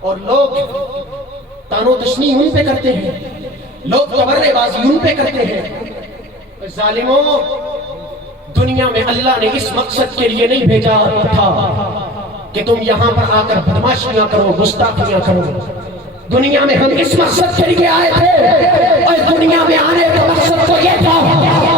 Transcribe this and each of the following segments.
اور لوگ تانو تشنی ان پہ کرتے ہیں، لوگ تبرے بازی ان پہ کرتے ہیں۔ ظالموں، دنیا میں اللہ نے اس مقصد کے لیے نہیں بھیجا تھا کہ تم یہاں پر آ کر بدماشیاں کرو، گستاخیاں کرو۔ دنیا میں ہم اس مقصد کے لیے آئے تھے، اور دنیا میں آنے کا مقصد تو یہ تھا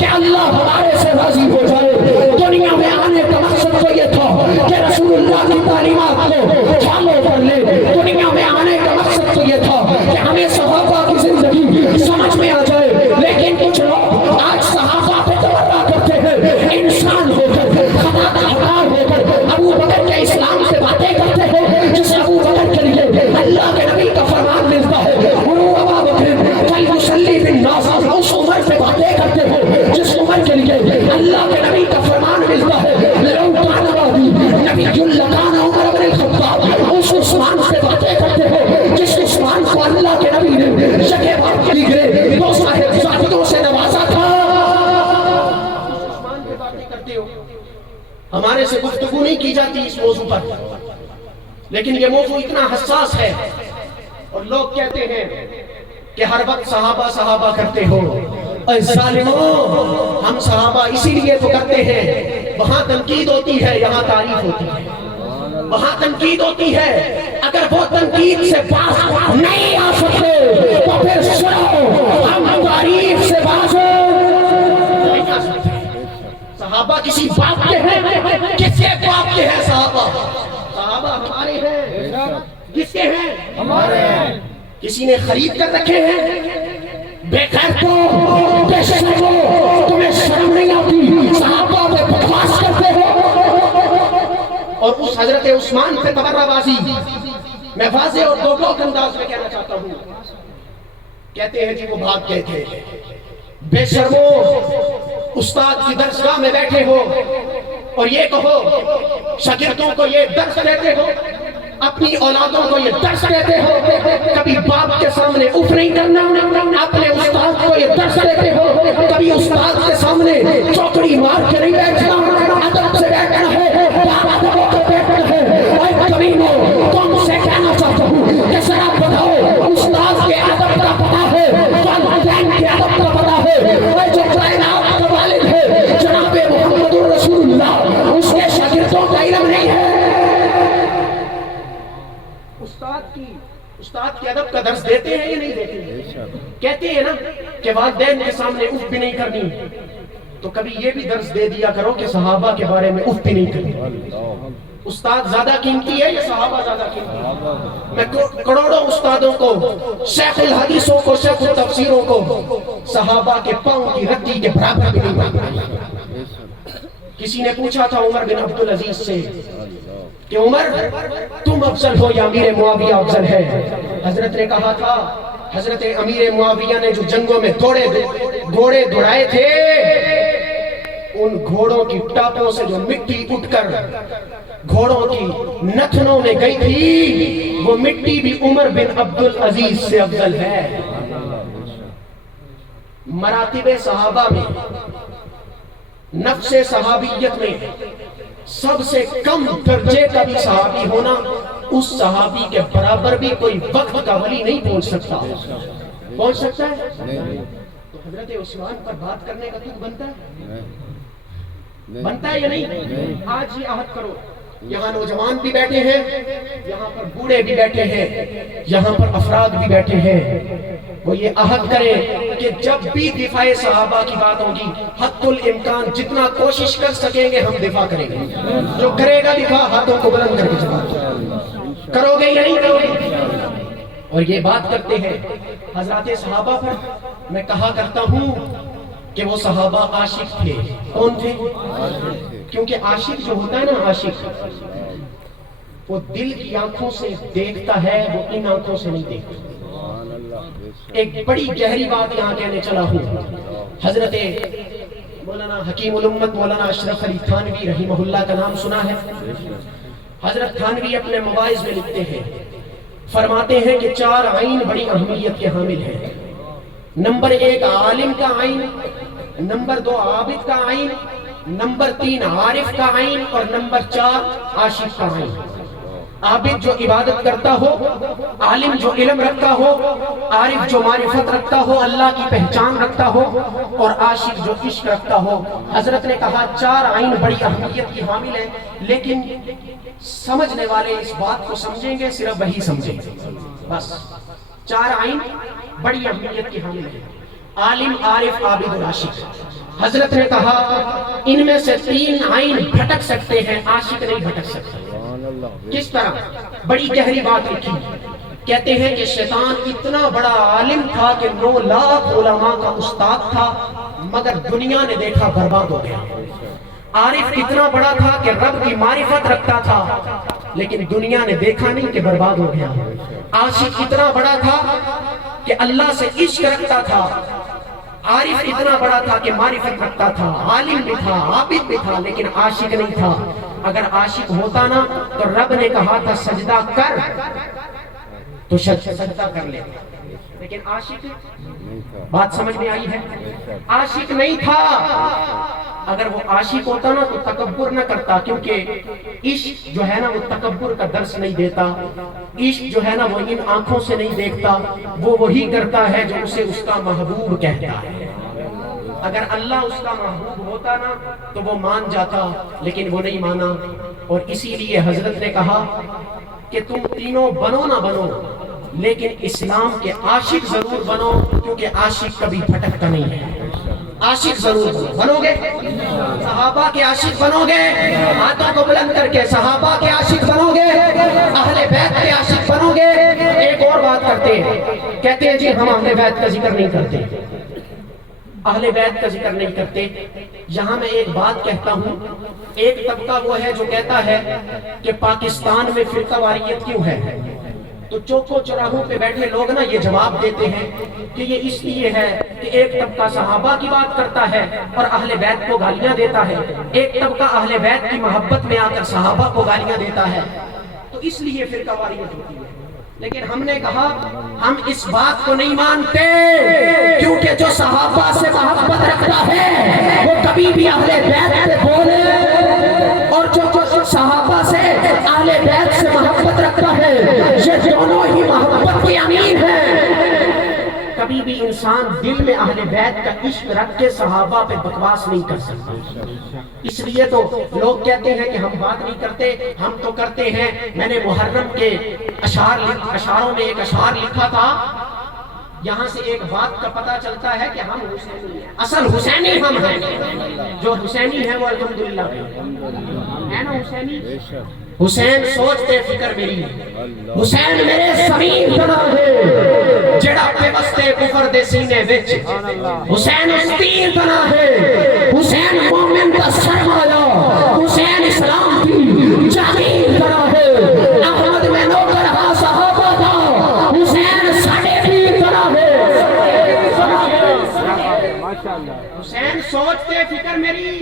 کہ اللہ ہمارے سے راضی ہو جائے۔ دنیا میں آنے کا مقصد تو یہ تھا کہ رسول اللہ کی تعلیمات کو فالو کر لے۔ دنیا میں آنے کا مقصد تو یہ تھا کہ ہمیں صحابہ کی زندگی سمجھ میں آ جائے۔ لیکن کچھ لوگ آج صحابہ پہ تبرہ کرتے ہیں، انسان ہو کر، خدا کا حکام ہو کر ابو بکر کے اسلام سے باتیں کرتے ہیں، جس ابو بکر کے لیے اللہ کے نبی کا فرمان ملتا ہے، ابا بکر فلیصلی بالناس، اس عمر سے باتیں کرتے ہو جس عمر کے لیے اللہ کے نبی کا فرمان ملتا ہے، لو کان ابی نبی لکان عمر بن الخطاب، اس عثمان سے باتیں کرتے ہو جس عثمان کو اللہ کے نبی نے جگہ بات کی گئے دو صاحب زاہدوں سے نوازا تھا۔ عثمان پہ باتیں کرتے ہو، ہمارے سے گفتگو نہیں کی جاتی اس موضوع پر، لیکن یہ موضوع اتنا حساس ہے اور لوگ کہتے ہیں کہ ہر وقت صحابہ صحابہ کرتے ہو۔ اے ظالموں، ہم صحابہ اسی لیے تو کرتے ہیں، وہاں تنقید ہوتی ہے یہاں تعریف ہوتی ہے، وہاں تنقید ہوتی ہے، اگر وہ تنقید سے باز نہیں آ سکتے تو پھر سنو، ہم تعریف سے باز نہیں آ سکتے۔ صحابہ کسی باپ کے ہیں، کس کے باپ کے ہیں صحابہ؟ صحابہ ہمارے ہیں، کس کے ہیں؟ ہمارے ہیں۔ کسی نے خرید کر رکھے ہیں؟ بے خیر کو، بے شرم کو، تمہیں شرم نہیں آتی؟ صحابہ پہ بکواس کرتے ہو اور اس حضرت عثمان پہ تبرہ بازی۔ میں واضح اور دو ٹوک انداز میں کہنا چاہتا ہوں، کہتے ہیں جی وہ بھاگ گئے تھے۔ بے شرمو، استاد کی درسگاہ میں بیٹھے ہو اور یہ کہو، شاگردوں کو یہ درس دیتے ہو، اپنی اولادوں کو یہ درس دیتے ہو، کبھی باپ کے سامنے اف نہیں کرنا، اپنے استاد کو یہ درس دیتے ہو، کبھی استاد کے سامنے چوکڑی مار کے نہیں بیٹھنا، ادب سے بیٹھنا ہے، باپ کو بیٹھنا ہے۔ اور کبھی میں تم سے کہنا چاہتا ہوں کہ ذرا بتاؤ، استاد کے ادب کا پتہ ہے، والدین کے ادب کا پتہ ہے، اور جو کائنات کا والد ہے جناب محمد رسول اللہ، اس کے شاگردوں کا علم نہیں ہے۔ استاد کی ادب کا درس دیتے ہیں یا نہیں دیتے ہیں؟ کہتے ہیں نا کہ والدین کے سامنے اف بھی نہیں کرنی، تو کبھی یہ بھی درس دے دیا کرو کہ صحابہ کے بارے میں اف بھی نہیں کرنی۔ استاد زیادہ قیمتی ہے یا صحابہ زیادہ قیمتی ہے؟ میں کروڑوں استادوں کو، شیخ الحدیثوں کو، شیخ التفسیروں کو صحابہ کے پاؤں کی رتی کے برابر بھی نہیں مانتا۔ کسی نے پوچھا تھا عمر بن عبدالعزیز سے کہ عمر تم افضل ہو یا امیر معاویہ افضل ہے؟ حضرت نے کہا تھا، حضرت امیر معاویہ نے جو جنگوں میں گھوڑے دوڑائے تھے، ان گھوڑوں کی ٹاپوں سے جو مٹی اٹھ کر گھوڑوں کی نتنوں میں گئی تھی، وہ مٹی بھی عمر بن عبدالعزیز سے افضل ہے۔ مراتب صحابہ میں، نفس صحابیت میں سب سے کم درجے کا بھی صحابی ہونا، اس صحابی کے برابر بھی کوئی وقت کا ولی نہیں پہنچ سکتا۔ پہنچ سکتا ہے؟ تو حضرت عثمان پر بات کرنے کا تک بنتا ہے؟ بنتا ہے یا نہیں؟ آج یہ عہد کرو، یہاں نوجوان بھی بیٹھے ہیں، یہاں پر بوڑھے بھی بیٹھے ہیں، یہاں پر افراد بھی بیٹھے ہیں، وہ یہ عہد کریں کہ جب بھی دفاع صحابہ کی بات ہوگی، حد الامکان جتنا کوشش کر سکیں گے ہم دفاع کریں گے۔ جو کرے گا دفاع ہاتھوں کو بلند کر کے جواب کرو گے یا نہیں کرو گے؟ اور یہ بات کرتے ہیں حضرات صحابہ پر، میں کہا کرتا ہوں کہ وہ صحابہ عاشق تھے۔ کون تھے؟ کیونکہ عاشق جو ہوتا ہے نا، عاشق وہ دل کی آنکھوں سے دیکھتا ہے، وہ ان آنکھوں سے نہیں دیکھتا۔ ایک بڑی گہری بات یہاں کہنے چلا ہوں۔ حضرت مولانا حکیم الامت مولانا اشرف علی تھانوی رحمہ اللہ کا نام سنا ہے؟ حضرت تھانوی اپنے مواعظ میں لکھتے ہیں، فرماتے ہیں کہ 4 عین بڑی اہمیت کے حامل ہیں۔ نمبر 1 عالم کا عین، نمبر 2 عابد کا عین، نمبر 3 عارف کا عین، اور نمبر 4 عاشق کا عین۔ عابد جو عبادت کرتا ہو، عالم جو علم رکھتا ہو، عارف جو معرفت رکھتا ہو، اللہ کی پہچان رکھتا ہو، اور عاشق جو عشق رکھتا ہو۔ حضرت نے کہا 4 آئین بڑی اہمیت کی حامل ہیں، لیکن سمجھنے والے اس بات کو سمجھیں گے، صرف وہی سمجھیں گے بس۔ 4 آئین بڑی اہمیت کی حامل ہیں، عالم، عارف، عابد اور عاشق۔ حضرت نے کہا ان میں سے 3 آئین بھٹک سکتے ہیں، عاشق نہیں بھٹک سکتا۔ کس طرح؟ بڑی گہری بات لکھی، کہتے ہیں کہ شیطان اتنا بڑا عالم تھا کہ 9 لاکھ علماء کا استاد تھا، مگر دنیا نے دیکھا برباد ہو گیا۔ عارف اتنا بڑا تھا کہ رب کی معرفت رکھتا تھا، لیکن دنیا نے دیکھا نہیں کہ برباد ہو گیا۔ عاشق اتنا بڑا تھا کہ اللہ سے عشق رکھتا تھا، عارف اتنا بڑا تھا کہ معرفت رکھتا تھا، عالم بھی تھا، عابد بھی تھا، لیکن عاشق نہیں تھا۔ اگر عاشق ہوتا نا تو رب نے کہا تھا سجدہ کر تو سجدہ کر لے، لیکن عاشق، بات سمجھ میں آئی ہے؟ عاشق نہیں تھا۔ اگر وہ عاشق ہوتا نا تو تکبر نہ کرتا، کیونکہ عشق جو ہے نا وہ تکبر کا درس نہیں دیتا، عشق جو ہے نا وہ ان آنکھوں سے نہیں دیکھتا، وہ وہی کرتا ہے جو اسے اس کا محبوب کہتا ہے۔ اگر اللہ اس کا محبوب ہوتا نا تو وہ مان جاتا، لیکن وہ نہیں مانا، اور اسی لیے حضرت نے کہا کہ تم تینوں بنو نہ بنو، لیکن اسلام کے عاشق ضرور بنو، کیونکہ عاشق کبھی بھٹکتا نہیں ہے۔ عاشق ضرور بنو گے، صحابہ کے عاشق بنو گے، ہاتھوں کو بلند کر کے صحابہ کے عاشق بنو گے، اہل بیت کے عاشق بنو گے۔ ایک اور بات کرتے ہیں، کہتے ہیں جی ہم اہل بیت کا ذکر نہیں کرتے، اہل بیت کا ذکر نہیں کرتے۔ یہاں میں ایک بات کہتا ہوں، ایک طبقہ وہ ہے جو کہتا ہے کہ پاکستان میں فرقہ واریت کیوں ہے، تو چوکوں چوراہوں پہ بیٹھے لوگ نا یہ جواب دیتے ہیں کہ یہ اس لیے ہے کہ ایک طبقہ صحابہ کی بات کرتا ہے اور اہل بیت کو گالیاں دیتا ہے، ایک طبقہ اہل بیت کی محبت میں آ کر صحابہ کو گالیاں دیتا ہے، تو اس لیے فرقہ واریت ہوتی ہے۔ لیکن ہم نے کہا ہم اس بات کو نہیں مانتے، کیونکہ جو صحابہ سے محبت رکھتا ہے وہ کبھی بھی اہل بیت سے بولے، اور جو صحابہ سے اہل بیت سے محبت رکھتا ہے یہ دونوں ہی محبت کے امیر ہیں۔ کبھی بھی انسان دل میں اہل بیت کا عشق رکھ کے صحابہ پہ بکواس نہیں کر سکتا۔ اس لیے تو لوگ کہتے ہیں کہ ہم بات نہیں کرتے، ہم تو کرتے ہیں۔ میں نے محرم کے اشعاروں میں ایک اشعار لکھا تھا، یہاں سے ایک بات کا پتہ چلتا ہے کہ ہم حسینی ہیں، اصل حسینی ہم ہیں، جو حسینی ہے وہ الحمدللہ ہے نا حسینی۔ حسین سوچتے فکر میری، حسین میرے زمین بنا ہے جڑا پہ بستے کفر دے سینے وچ، حسین تیر بنا ہے، حسین مومن کا سرمایہ، حسین اسلام کی جاگیر بنا ہے، احمد میں نوکر ہاں صحابہ دا، حسین ساڑے پیر بنا ہے۔ حسین سوچتے فکر میری،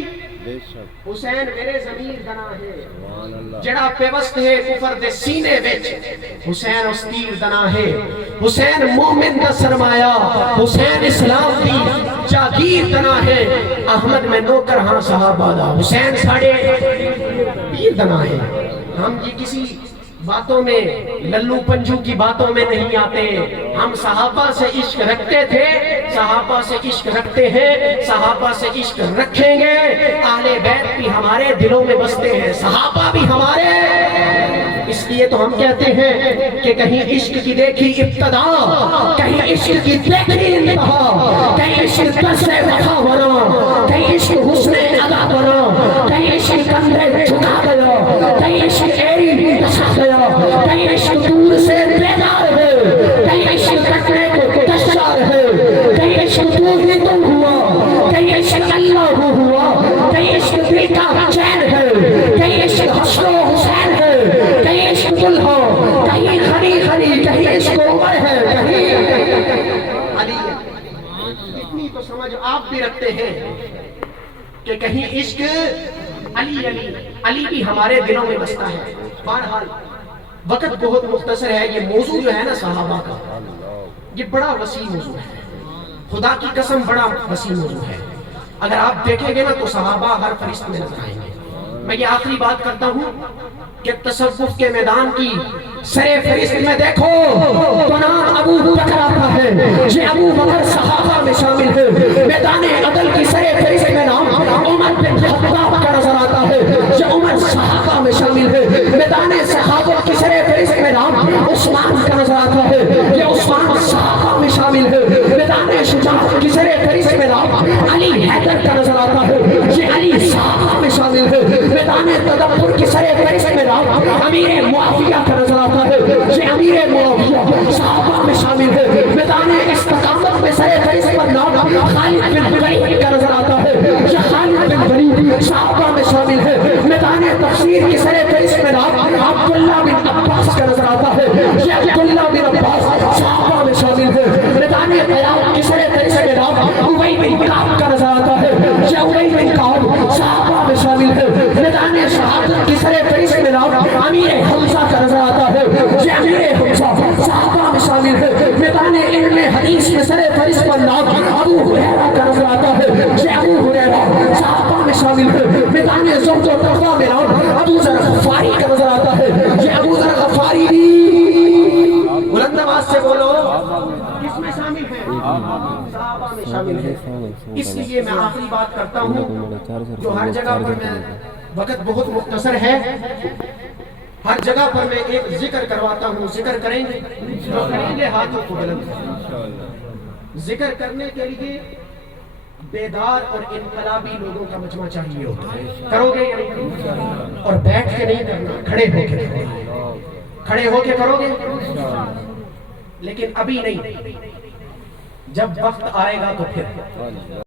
حسین میرے ضمیر دنا ہے جڑا پیوست ہے کفر دے سینے وچ، حسین اس تیر دنا ہے، حسین مومن دا سرمایہ، حسین اسلام دی جاگیر دنا ہے، احمد میں نوکر ہاں صحابہ دا، حسین ساڑے پیر دنا ہے۔ ہم یہ کسی باتوں میں للو پنجو کی باتوں میں نہیں آتے، ہم صحابہ سے عشق رکھتے تھے، صحابہ سے عشق رکھتے ہیں، صحابہ سے عشق رکھیں گے۔ اہل بیت بھی ہمارے دلوں میں بستے ہیں، صحابہ بھی ہمارے، اس لیے تو ہم کہتے ہیں کہ کہیں عشق کی دیکھی ابتدا، کہیں عشق کی دیکھی انتہا، کہیں عشق در سے وفا بنا، کہیں عشق حسن ادا بنا، کہیں عشق کندھے جھکا گیا، کہیں عشق ایری دشا گیا، کہیں عشق دور سے بیدار ہے، کہیں عشق کٹنے کو دشار ہے، کہیں عشق دور میں تم ہوا، کہیں عشق اللہ ہوا، کہیں عشق بیٹا چین ہے، کہیں عشق حسن و حسین ہے، کہیں عشق دلہا، کہیں خری خری، کہیں عشق عمر ہے، کہیں علی ہے۔ اتنی تو سمجھ آپ بھی رکھتے ہیں کہ کہیں عشق علی علی، علی بھی ہمارے دلوں میں بستا ہے۔ بہرحال وقت بہت مختصر ہے، یہ موضوع جو ہے نا صحابہ کا، یہ بڑا وسیع موضوع ہے، خدا کی قسم بڑا وسیع موضوع ہے۔ اگر آپ دیکھیں گے نا تو صحابہ ہر فرشت میں نظر آئیں گے۔ میں یہ آخری بات کرتا ہوں کہ تصوف کے میدان کی سر فہرست میں دیکھو تو نام ابو بکر آتا ہے، یہ ابو بکر صحابہ میں شامل ہے۔ میدان عدل کی سر فہرست میں نام عمر بن خطاب کا نظر آتا ہے، یہ عمر صحابہ میں شامل ہے۔ میدان صحابہ کی سر فہرست میں نام عثمان کا نظر آتا ہے، یہ عثمان صحابہ میں شامل ہے۔ میدان شجاعت کی سر فہرست میں نام علی حیدر کا نظر آتا ہے، یہ علی صحابہ میں شامل ہے۔ میدان تدبر کی سر فہرست میں نام امیر معاویہ کا نظر آتا ہے، یہ امیر معاویہ صحابہ میں شامل ہے۔ میدان استقامت میں سر فہرست پر نام خالد بن ولید کا نظر آتا ہے، یہ خالد بن ولید صحابہ میں شامل ہے۔ میدان تفسیر کی سر فہرست میں نام عبداللہ بن عباس کا نظر آتا ہے، یہ عبداللہ بن عباس صحابہ میں شامل ہے۔ میدان قیام کی سر فہرست میں نام ابی بن کعب کا نظر آتا ہے، یہ ابی بن کعب صحابہ میں شامل ہے۔ میدان شہادت کی سر فہرست میں نام امیر حمزہ کا نظر آتا ہے، یہ امیر حمزہ صحابہ میں شامل ہے۔ میدان علم حدیث میں سر فہرست پر نام ابو ہریرہ کا نظر آتا ہے، یہ ابو ہریرہ صحابہ میں شامل ہے۔ میدان زہد و تقویٰ میں نام ابو ذر غفاری کا نظر آتا ہے، یہ ابو ذر غفاری بھی بلند آواز سے بولو کس میں شامل ہے؟ صحابہ میں شامل ہے۔ اس لیے میں آخری بات کرتا ہوں، جو ہر جگہ پر میں وقت بہت مختصر ہے، ہر جگہ پر میں ایک ذکر کرواتا ہوں، ذکر کریں گے جو کریں گے ہاتھوں کو بلند۔ ذکر کرنے کے لیے بیدار اور انقلابی لوگوں کا مجمع چاہیے ہوتا ہے، کرو گے یا نہیں؟ اور بیٹھ کے نہیں کرنا، کھڑے ہو کے کرو گے، کھڑے ہو کے کرو گے، لیکن ابھی نہیں، جب وقت آئے گا تو پھر